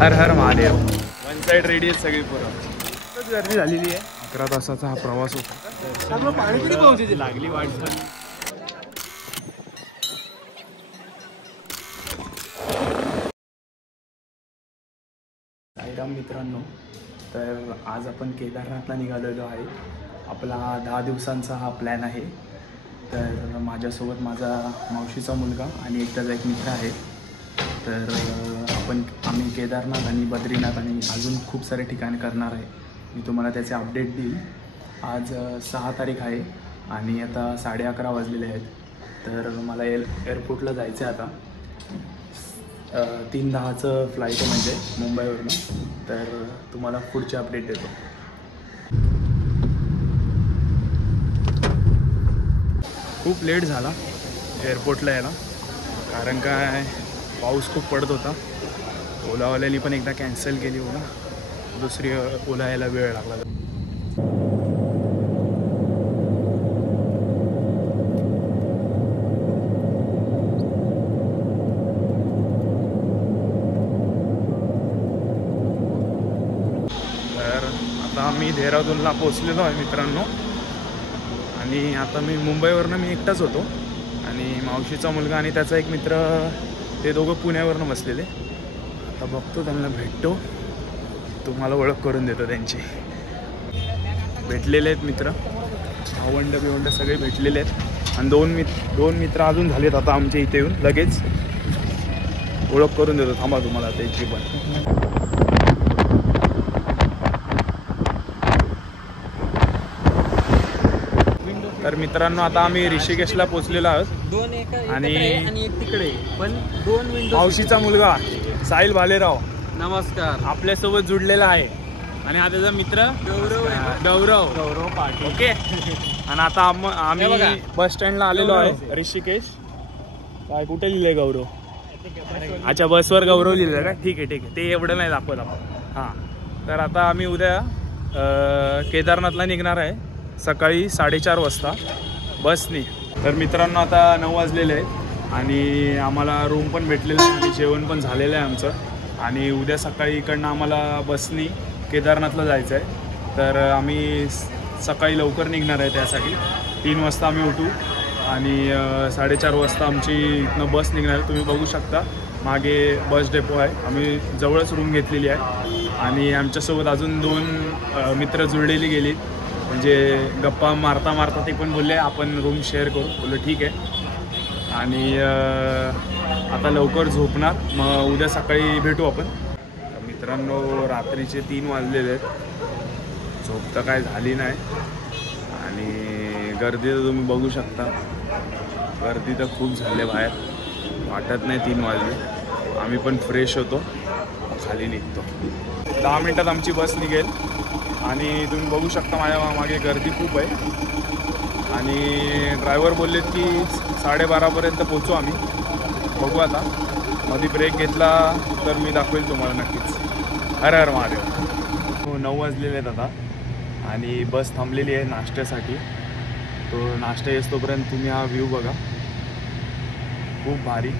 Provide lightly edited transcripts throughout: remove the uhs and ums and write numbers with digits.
हर हर Mahadev. One side ready आहे सगळी पोरं. गर्दी झालेली आहे. 11 तासाचा हा प्रवास होता. पाणी किती पावसाची लागली वाट झाली. साईराम मित्रांनो, तर आज आपण केदारनाथला निघालेलो आहे. आपला 10 दिवसांचा हा प्लॅन आहे. तर माझ्यासोबत माझा मावशीचा मुलगा आणि एकटाचा एक मित्र आहे. तर आम्ही केदारनाथ आणि बद्रीनाथ आणि अजून खूप सारे ठिकाणे करणार आहे. मी तुम्हाला त्याचे अपडेट देईल. आज 6 तारीख आहे आणि आता 11:30 वाजलेले आहेत. तर मला एअरपोर्टला जायचं आहे आता. 3:10चं फ्लाईट आहे म्हणजे मुंबईवरून. तर तुम्हाला पुढचे अपडेट देतो. खूप लेट झाला एअरपोर्टला यायला, कारण काय पाऊस खूप पडत होता. ओलावाल्यानी पण एकदा कॅन्सल केली ओला, दुसरी ओला यायला वेळ लागला. तर आता मी देहरादूनला पोचलेलो आहे मित्रांनो. आणि आता मुंबईवरनं मी एकटाच होतो आणि मावशीचा मुलगा आणि त्याचा एक मित्र, ते दोघं पुण्यावरनं बसलेले. आता बघतो, त्यांना भेटतो, तुम्हाला ओळख करून देतो त्यांची. भेटलेले आहेत मित्र, भावंड बिवंड सगळे भेटलेले आहेत. आणि दोन मित्र अजून झालेत आता आमच्या इथे येऊन. लगेच ओळख करून देतो, थांबा तुम्हाला त्याची पण. तर मित्रांनो, आता आम्ही ऋषिकेशला पोचलेलो आहोत. आणि एक तिकडे पण 2 विंडो. मावशीचा मुलगा साहिल भालेराव नमस्कार, आपल्यासोबत जुडलेला आहे. आणि हा त्याचा मित्र गौरव पाटील. ओके. आणि आता आम्ही बस स्टँडला आलेलो आहे ऋषिकेश. काय कुठे लिहिलंय गौरव? अच्छा, बसवर गौरव लिहिलं का? ठीक आहे. ते एवढं नाही दाखवत आपण. हां, तर आता आम्ही उद्या केदारनाथला निघणार आहे सकाळी 4:30 वाजता बसनी. तर मित्रांनो, आता 9 वाजलेले आहेत आणि आम्हाला रूम पण भेटलेलं आहे आणि जेवण पण झालेलं आहे आमचं. आणि उद्या सकाळी इकडनं आम्हाला बसनी केदारनाथला जायचं आहे. तर आम्ही सकाळी लवकर निघणार आहे. त्यासाठी 3 वाजता आम्ही उठू आणि 4:30 वाजता आमची इथनं बस निघणार आहे. तुम्ही बघू शकता मागे बस डेपो आहे. आम्ही जवळच रूम घेतलेली आहे. आणि आमच्यासोबत अजून 2 मित्र जुळलेली गेली. म्हणजे गप्पा मारता ते पण बोलले आपण रूम शेअर करू. बोललो ठीक आहे. आणि आता लवकर झोपणार, मग उद्या सकाळी भेटू आपण. मित्रांनो, रात्रीचे 3 वाजलेले आहेत. झोप तर काय झाली नाही. आणि गर्दी तर तुम्ही बघू शकता, गर्दी तर खूप झाली बाहेर. वाटत नाही 3 वाजले. आम्ही पण फ्रेश होतो, खाली निघतो. 10 मिनटात आमची बस निघेल. आणि तुम्ही बघू शकता माझ्या मागे गर्दी खूप आहे. आणि ड्रायव्हर बोललेत की 12:30पर्यंत पोचू आम्ही. बघू आता, मध्ये ब्रेक घेतला तर मी दाखवेल तुम्हाला नक्कीच. हर हर महादेव. 9 वाजलेले आहेत आता आणि बस थांबलेली आहे नाश्त्यासाठी. तो नाश्ता येतोपर्यंत तुम्ही हा व्ह्यू बघा. खूप भारी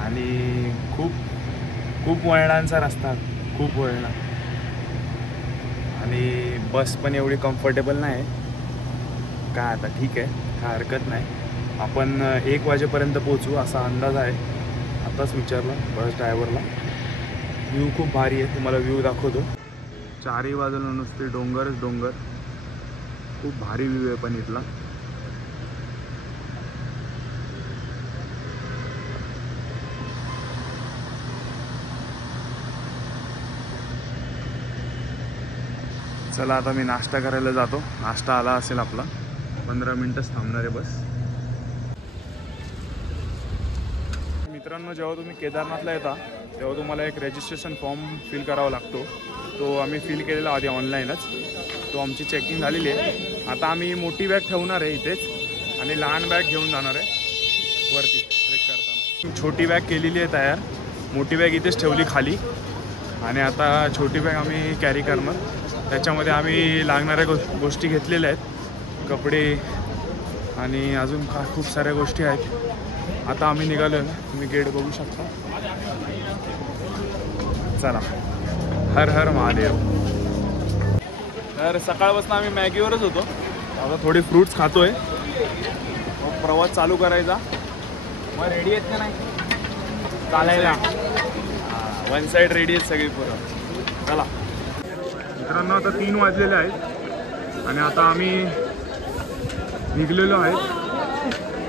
आणि खूप वळणांचा रस्ता, खूप वळणं. आणि बस पण एवढी कम्फर्टेबल नाही. काय आता ठीक आहे, काय हरकत नाही. आपण 1 वाजेपर्यंत पोचू असा अंदाज आहे. आताच विचारलं बस ड्रायव्हरला. व्ह्यू खूप भारी आहे, तुम्हाला व्ह्यू दाखवतो. 4ही बाजूला नुसते डोंगरच डोंगर. खूप भारी व्ह्यू आहे पण इथला. चला, आता मी नाश्ता करायला जातो. नाश्ता आला असेल आपला. 15 मिनटंच थांबणार आहे बस. मित्रांनो, जेव्हा तुम्ही केदारनाथला येता तेव्हा तुम्हाला एक रजिस्ट्रेशन फॉर्म फिल करावा लागतो. तो आम्ही फिल केलेला आधी ऑनलाईनच. तो आमची चेकिंग झालेली आहे. आता आम्ही मोठी बॅग ठेवणार आहे इथेच आणि लहान बॅग घेऊन जाणार आहे वरती ट्रेक करताना. छोटी बॅग केलेली आहे तयार, मोठी बॅग इथेच ठेवली खाली. आणि आता छोटी बॅग आम्ही कॅरी करणार. त्याच्यामध्ये आम्ही लागणाऱ्या गोष्टी घेतलेल्या आहेत, कपडे आणि अजून खूप साऱ्या गोष्टी आहेत. आता आम्ही निघालो आहे ना, तुम्ही गेट बघू शकता. चला, हर हर महादेव. तर सकाळपासून आम्ही मॅगीवरच होतो. आता थोडी फ्रूट्स खातोय. मग प्रवास चालू करायचा. मग रेडी आहेत का नाही चालायला? वन साईड रेडी आहेत सगळी पुरं. चला मित्रांनो, आता 3 वाजलेले आहेत आणि आता आम्ही निघलेलो आहे.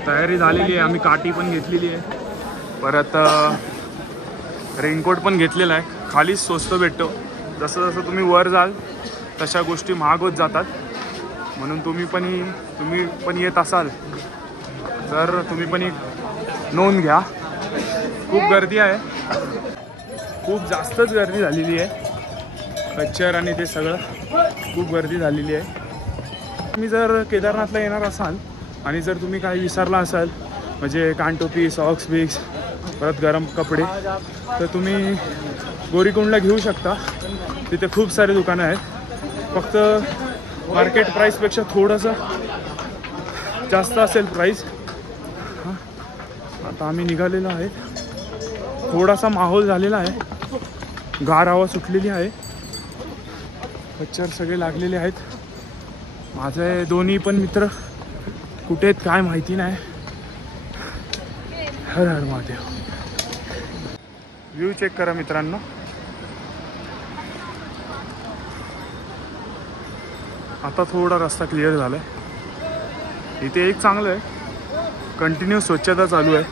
तयारी झालेली आहे. आम्ही काठी पण घेतलेली आहे. परत रेनकोट पण घेतलेला आहे. खाली स्वस्त भेटतो. जसं जसं तुम्ही वर जाल तशा गोष्टी महाग होत जातात. म्हणून तुम्ही पण येत असाल तर तुम्ही पण एक नोंद घ्या. खूप गर्दी आहे. खूप जास्तच गर्दी झालेली आहे. कच्चर आणि ते सगळं खूप गर्दी झालेली आहे. तुम्ही जर केदारनाथला येणार असाल आणि जर तुम्ही काही विसरला असाल म्हणजे कानटोपी, सॉक्स बिक्स, परत गरम कपडे, तर तुम्ही गोरीकुंडला घेऊ शकता. तिथे खूप सारे दुकानं आहेत. फक्त मार्केट प्राईसपेक्षा थोडंसं जास्त असेल प्राईस. आता आम्ही निघालेलो आहे. थोडासा माहोल झालेला आहे. गार हवा सुटलेली आहे. कच्चर सगळे लागलेले आहेत. माझे दोन्ही पण मित्र कुठे आहेत काय माहिती नाही. हर हर महादेव. व्ह्यू चेक करा मित्रांनो. आता थोडा रस्ता क्लिअर झाला आहे. इथे एक चांगलं आहे, कंटिन्यू स्वच्छता चालू आहे,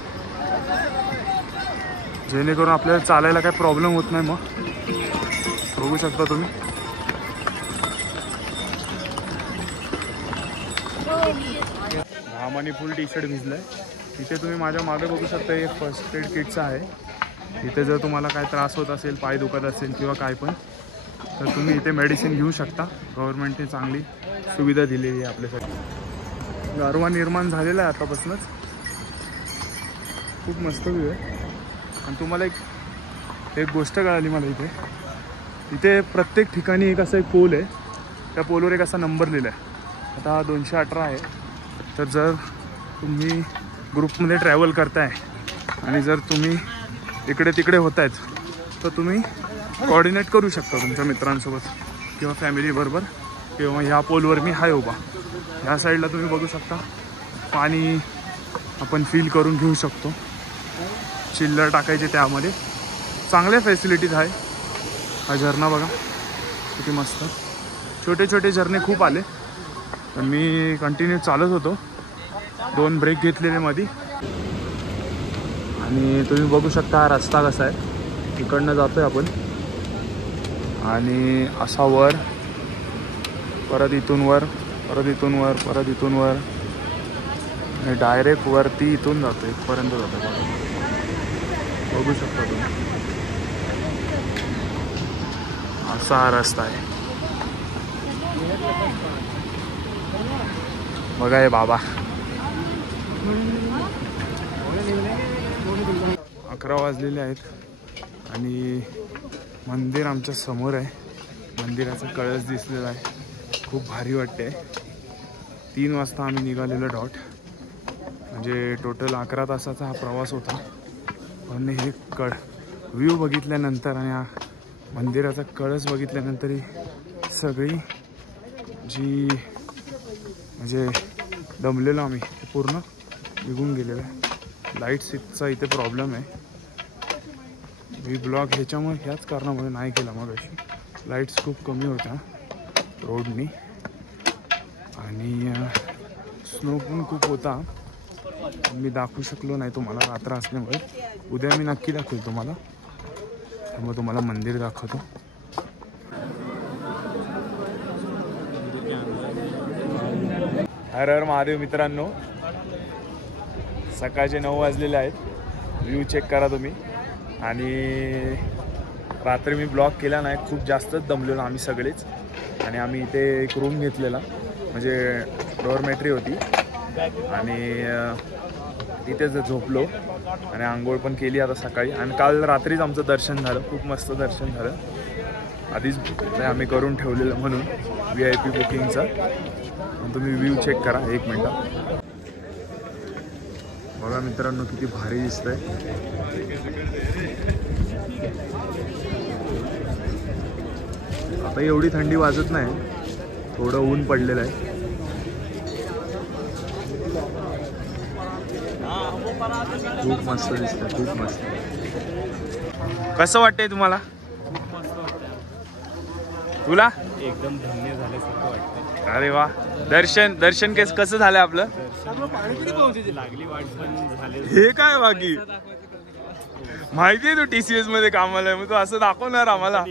जेणेकरून आपल्याला चालायला काही प्रॉब्लेम होत नाही. मग बघू शकता तुम्ही. घामाने फुल टी शर्ट भिजलं आहे. इथे तुम्ही माझ्या मागे बघू शकता, हे फर्स्ट एड किटचं आहे. इथे जर तुम्हाला काय त्रास होत असेल, पाय दुखत असेल किंवा काय पण, तर तुम्ही इथे मेडिसिन घेऊ शकता. गव्हर्नमेंटने चांगली सुविधा दिलेली आहे आपल्यासाठी. गारवा निर्माण झालेला आहे आतापासूनच. खूप मस्त व्ह्यू आहे. आणि तुम्हाला एक गोष्ट कळाली मला. इथे प्रत्येक ठिकाणी एक असा एक पोल आहे. त्या पोलवर एक असा नंबर लिहिला आहे. आता 218 आहे. तर जर तुम्ही ग्रुपमध्ये ट्रॅव्हल करताय आणि जर तुम्ही इकडे तिकडे होत आहेत तर तुम्ही कोऑर्डिनेट करू शकता तुमच्या मित्रांसोबत किंवा फॅमिलीबरोबर, किंवा ह्या पोलवर मी हाय उभा. ह्या साईडला तुम्ही बघू शकता पाणी आपण फील करून घेऊ शकतो. चिल्लर टाकायचे त्यामध्ये. चांगल्या फॅसिलिटीज आहे. हा झरणा बघा किती मस्त. छोटे छोटे झरणे खूप आले, पण मी कंटिन्यू चालत होतो. 2 ब्रेक घेतलेले मध्ये. आणि तुम्ही बघू शकता हा रस्ता कसा आहे. इकडनं जातोय आपण आणि असा वर, परत इथून वर, परत इथून वर, परत इथून वर, आणि डायरेक्ट वरती इथून जातो, इथपर्यंत जातो. बघू शकता तुम्ही. असा हा रस्ता आहे. बघा हे बाबा. 11 वाजलेले आहेत आणि मंदिर आमच्या समोर आहे. मंदिराचा कळस दिसलेला आहे. खूप भारी वाटते. 3 वाजता आम्ही निघालेलो डॉट. म्हणजे टोटल 11 तासाचा हा प्रवास होता. पण हे व्ह्यू बघितल्यानंतर आणि हा मंदिराचा कळस बघितल्यानंतर ही सगळी जी म्हणजे दमलेलो आम्ही ते पूर्ण निघून गेलेलं आहे. लाईट्सचा इथे प्रॉब्लेम आहे. मी ब्लॉग ह्याच्यामुळे ह्याच कारणामुळे नाही केला. मग अशी लाईट्स खूप कमी होत्या रोडनी आणि स्नो पण खूप होता. मी दाखवू शकलो नाही तुम्हाला रात्र असल्यामुळे. उद्या मी नक्की दाखवेल तुम्हाला. त्यामुळे तुम्हाला मंदिर दाखवतो. हर हर महादेव मित्रांनो. सकाळचे 9 वाजलेले आहेत. व्ह्यू चेक करा तुम्ही. आणि रात्री मी ब्लॉग केला नाही. खूप जास्तच दमलेलो आम्ही सगळेच. आणि आम्ही इथे एक रूम घेतलेला, म्हणजे डॉर्मेटरी होती, आणि तिथेच झोपलो आणि आंघोळ पण केली आता सकाळी. आणि काल रात्रीच आमचं दर्शन झालं. खूप मस्त दर्शन झालं. आधीच आम्ही करून ठेवलेलं म्हणून VIP बुकिंगचं. तुम्ही व्ह्यू चेक करा 1 मिनटं. बघा मित्रांनो किती भारी दिसतंय. आता एवढी थंडी वाजत नाही, थोडं ऊन पडलेलं आहे. खूप मस्त दिसतं, खूप मस्त. कसं वाटतंय तुम्हाला? तुला एकदम धन्य झाल्यासारखं वाटतं. अरे वा. दर्शन कसं झालं आपलं? लागली वाट पण झाली. हे काय बाकी माहितीये तू TCS मध्ये कामाला आहे, मग तू असं दाखवणार आम्हाला?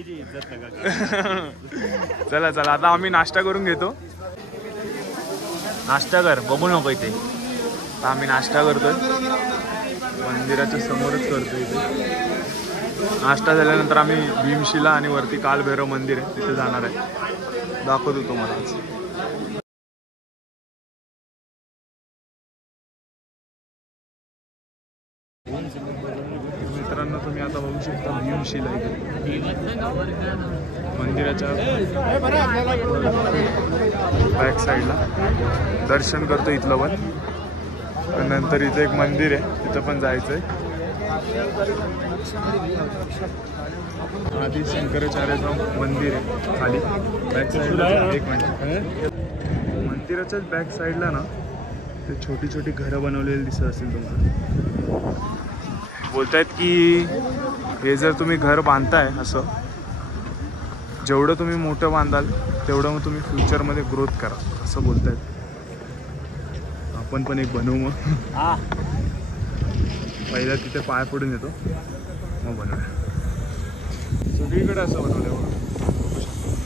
चला चला आता आम्ही नाश्ता करून घेतो. नाश्ता कर, बघू नको इथे. आता आम्ही नाश्ता करतोय, मंदिराच्या समोरच करतोय इथे. नाश्ता झाल्यानंतर आम्ही भीमशिला आणि वरती कालभैरव मंदिर आहे तिथे जाणार आहे. दाखवतो तुम्हाला आज. मित्रांनो तुम्ही आता बघू शकता भीमशिला इथे मंदिराच्या बॅक साईडला. दर्शन करतो इथलं पण नंतर इथे एक मंदिर आहे, तिथं पण जायचंय. आधी शंकराचार्याचं मंदिर आहे खाली बॅक साईडला. एक मिनिट, मंदिराच्याच बॅक साईडला ना ते छोटी छोटी घरं बनवलेली दिसत असेल तुम्हाला. बोलतायत की हे जर तुम्ही घर बांधताय असं, जेवढं तुम्ही मोठं बांधाल तेवढं मग तुम्ही फ्युचरमध्ये ग्रोथ करा असं बोलतायत. आपण पण एक बनवू मग. पहिला तिथे पाय पडून येतो मग बनवूया. सगळीकडे असं बनवलं बघा,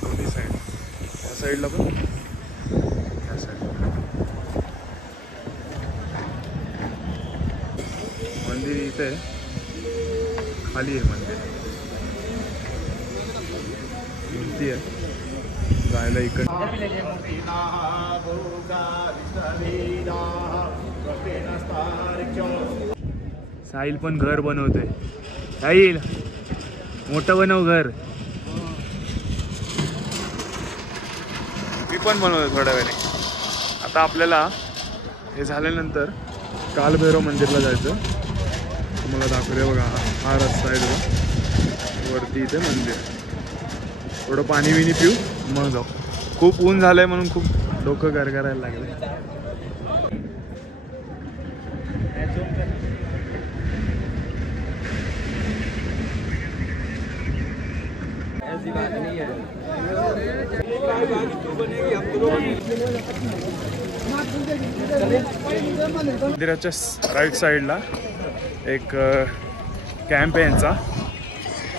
दोन्ही साईड. या साईडला पण, या साईडला. मंदिर इथे खाली आहे, मंदिर मूर्ती आहे जायला इकडे. साहिल पण घर बनवतोय. साहिल मोठं बनव घर. मी पण बनवतोय थोड्या वेळाने. आता आपल्याला हे झाल्यानंतर कालभैरव मंदिरला जायचं. तुम्हाला दाखवूया बघा, हा रस्ता आहे बघा, वरती इथे मंदिर. थोडं पाणी बिणी पिऊ मग जाऊ. खूप ऊन झालंय म्हणून खूप डोकं गरगरायला लागलंय. मंदिराच्या राईट साईडला एक कॅम्प आहे यांचा.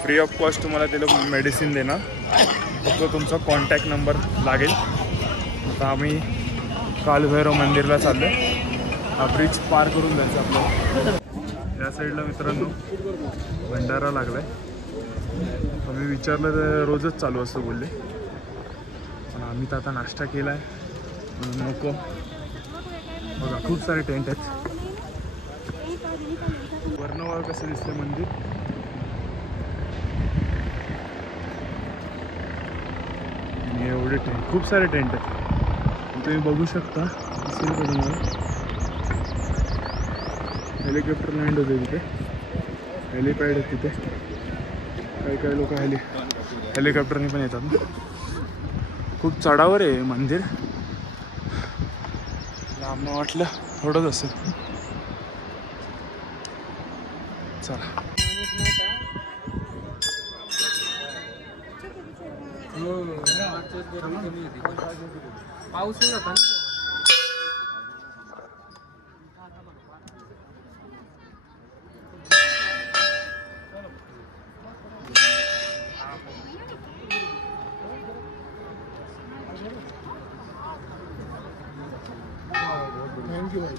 फ्री ऑफ कॉस्ट तुम्हाला ते लोक मेडिसिन देणार. फक्त तुमचा कॉन्टॅक्ट नंबर लागेल. आता आम्ही कालभैरव मंदिरला चाललो. हा ब्रिज पार करून जायचं आपल्याला. या साईडला मित्रांनो भंडारा लागलाय. आम्ही विचारलं तर रोजच चालू असं बोलले, पण आम्ही तर आता नाश्ता केला आहे नको. बघा खूप सारे टेंट आहेत. वर्णवाळ कसं दिसतंय मंदिर. एवढे टेंट, खूप सारे टेंट आहेत. तुम्ही बघू शकता हेलिकॉप्टर लँड होते तिथे. हेलिपॅड आहे तिथे. काही लोक हेलिकॉप्टरने पण येतात ना. खूप चढावर आहे मंदिर. लांब वाटलं थोडंच असेल. चला. पाऊस होता. थँक्यू भाई.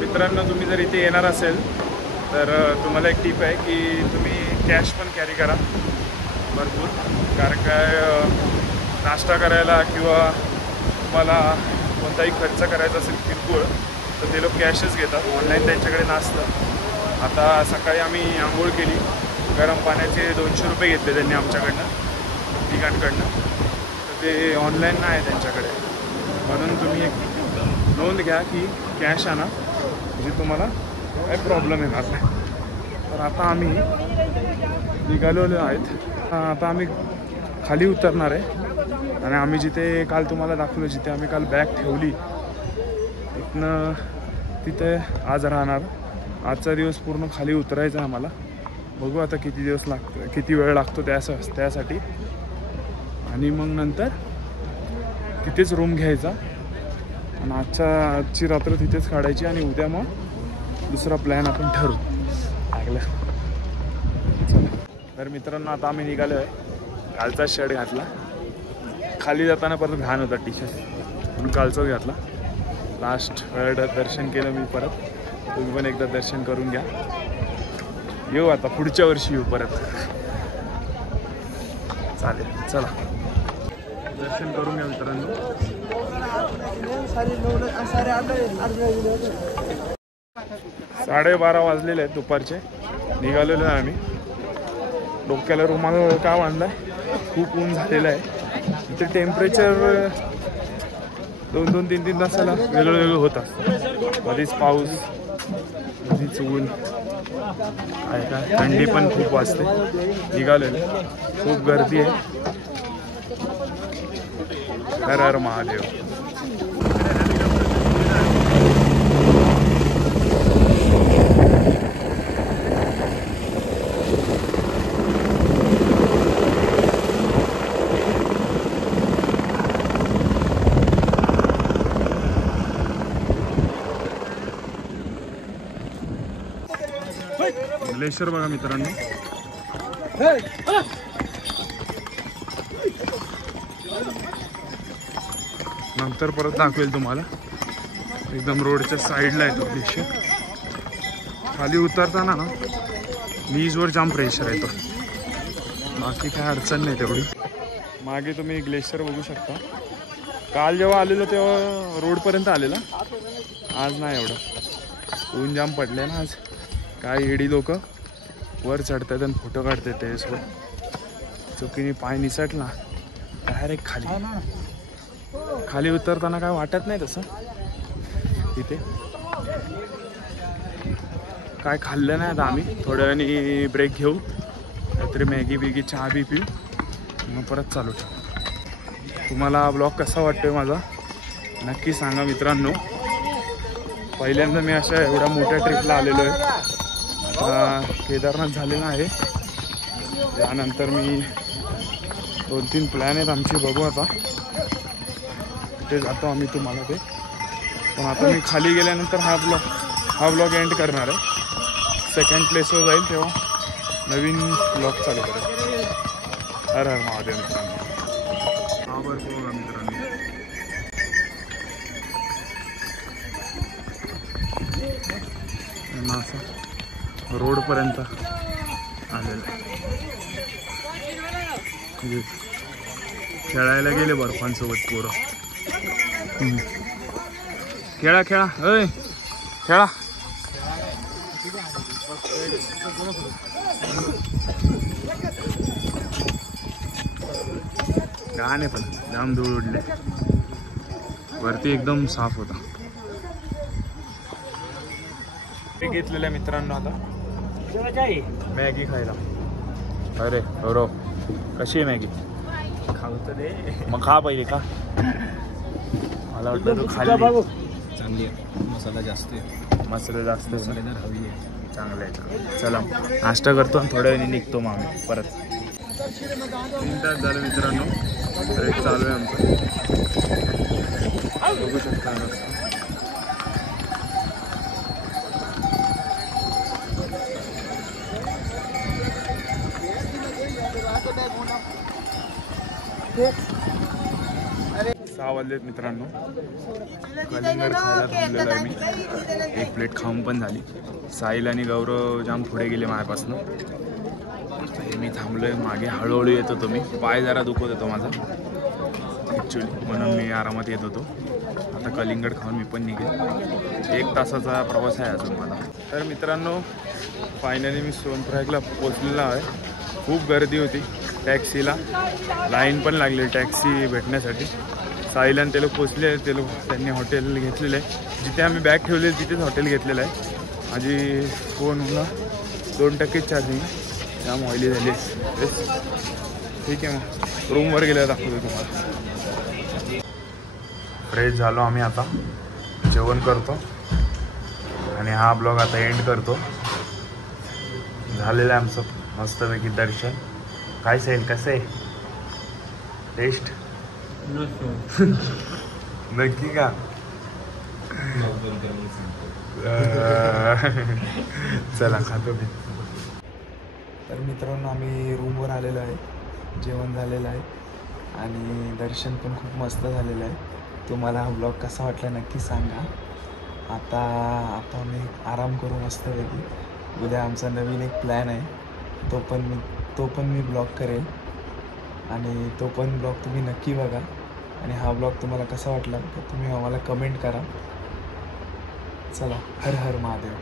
मित्रांनो तुम्ही जर इथे येणार असेल तर तुम्हाला एक टिप आहे की तुम्ही कॅश पण कॅरी करा भरपूर. कारण काय नाश्ता करायला किंवा तुम्हाला कोणताही खर्च करायचा असेल किरकोळ तर ते लोक कॅशच घेतात, ऑनलाईन त्यांच्याकडे नसतं. आता सकाळी आम्ही आंघोळ केली, गरम पाण्याचे 200 रुपये घेतले त्यांनी आमच्याकडनं, ठिकाणकडनं. तर ते ऑनलाईन नाही आहे त्यांच्याकडे, म्हणून तुम्ही एक नोंद घ्या की कॅश आणा, म्हणजे तुम्हाला काही प्रॉब्लेम येणार नाही. तर आता आम्ही निघालेलो आहेत. आता आम्ही खाली उतरणार आहे आणि आम्ही जिथे काल तुम्हाला दाखवलं, जिथे आम्ही काल बॅग ठेवली तिथनं तिथे आज राहणार. आजचा दिवस पूर्ण खाली उतरायचा आहे आम्हाला. बघू आता किती दिवस लागतो, किती वेळ लागतो त्यासाठी. आणि मग नंतर तिथेच रूम घ्यायचा आणि आजची रात्र तिथेच काढायची आणि उद्या मग दुसरा प्लॅन आपण ठरवू. लागलं चला. तर मित्रांनो आता आम्ही निघालो आहे. कालचा शर्ट घातला, खाली जाताना परत घाण होता टी शर्ट, म्हणून कालचाच घातला. लास्ट वेळ दर्शन केलं मी परत. तुम्ही पण एकदा दर्शन करून घ्या. येऊ आता पुढच्या वर्षी येऊ परत. चालेल चला दर्शन करून घ्या मित्रांनो. 12:30 वाजलेले आहेत दुपारचे. निघालेलो आहे आम्ही. डोक्याला रुमाल का बांधलाय, खूप ऊन झालेलं आहे. इथे टेम्परेचर 2-3 तासाला वेगळं वेगळं होत असतं. कधीच पाऊस, कधीच ऊन, काय थंडी पण खूप वाजते. निघालेलं खूप गर्दी आहे. हर हर महादेव. ग्लेशियर बघा मित्रांनो. नंतर परत दाखवेल तुम्हाला. एकदम रोडच्या साईडला आहे तो ग्लेशियर. खाली उतरताना ना वीजवर जाम प्रेशर येतो, बाकी काय अडचण नाही तेवढी. मागे तुम्ही ग्लेशियर बघू शकता. काल जेव्हा आलेलो तेव्हा रोडपर्यंत आलेला, आज नाही एवढं. ऊन जाम पडले ना आज. काय एडी लोक वर चढतात आणि फोटो काढतात त्याच्यासोबत. चुकीने पाय निसटला डायरेक्ट खाली उतरताना काय वाटत नाही तसं. तिथे काय खाल्लं नाही आता आम्ही. थोड्या वेळाने ब्रेक घेऊ, काहीतरी मॅगी बिगी चहा बी पिऊ, मग परत चालू ठेवू. तुम्हाला ब्लॉग कसा वाटतोय माझा नक्की सांगा मित्रांनो. पहिल्यांदा मी अशा एवढ्या मोठ्या ट्रिपला आलेलो आहे. केदारनाथ झालेलं आहे, त्यानंतर मी 2-3 प्लॅन आहेत आमचे. बघू आता ते जातो आम्ही तुम्हाला ते. पण आता मी खाली गेल्यानंतर हा ब्लॉग एंड करणार आहे. सेकंड प्लेसवर जाईल तेव्हा नवीन ब्लॉग चालू करेल. हर हर महादेव मित्रांनो. बघा मित्रांनो, असं रोडपर्यंत आलेलं आहे. खेळायला गेले बर्फांसोबत पोरं. खेळा खेळा अय खेळा. घाण आहे पण जाम धूळ उडले. वरती एकदम साफ होता. घेतलेलं आहे मित्रांनो आता मॅगी खायला. अरे गौरव कशी आहे मॅगी? खाऊ तर दे. मग खा पहिले खा. मला वाटतं तू खाल्ली. चांगली आहे, मसाला जास्त आहे. मसाला जास्त मसालेदार हवी आहे. चांगलं आहे. चला नाश्ता करतो आणि थोड्या वेळाने निघतो मग आम्ही परत. 3 तास झालं मित्रांनो, ट्रेक चालू आहे आमचं. बघू शकता सहा वाजलेत मित्रांनो. कलिंगड खायला थांबलेलो आहे मी. 1 प्लेट खाऊन पण झाली. साहिल आणि गौरव जाम पुढे गेले माझ्यापासून. मी थांबलोय मागे. हळूहळू येत होतो मी. पाय जरा दुखत होतो माझा ॲक्च्युली, म्हणून मी आरामात येत होतो. आता कलिंगड खाऊन मी पण निघेल. 1 तासाचा प्रवास आहे अजून मला. तर मित्रांनो फायनली मी सोनप्रयागला पोचलेलो आहे. खूप गर्दी होती टॅक्सीला, लाईन पण लागली टॅक्सी भेटण्यासाठी. साहिल आणि ते लोक पोचले, त्यांनी हॉटेल घेतलेलं आहे. जिथे आम्ही बॅग ठेवले तिथेच हॉटेल घेतलेलं आहे. माझी फोन होणं 2% चार्जिंग, जाम ऑइली झाली. ठीक आहे मग रूमवर गेल्यावर दाखवतो तुम्हाला. फ्रेश झालो आम्ही, आता जेवण करतो आणि हा ब्लॉग आता एंड करतो. झालेलं आहे आमचं मस्तपैकी दर्शन. काय साहिल कसं आहे टेस्ट? नक्की का? चला खातो मी. तर मित्रांनो आम्ही रूमवर आलेलो आहे, जेवण झालेलं आहे आणि दर्शन पण खूप मस्त झालेलं आहे. तुम्हाला हा ब्लॉग कसा वाटला नक्की सांगा. आता आम्ही आराम करू मस्तपैकी. उद्या आमचा नवीन एक प्लॅन आहे, तो पण मी ब्लॉग करेल आणि तो पण ब्लॉग तुम्ही नक्की बघा. आणि हा ब्लॉग तुम्हाला कसा वाटला तर तुम्ही आम्हाला कमेंट करा. चला, हर हर महादेव.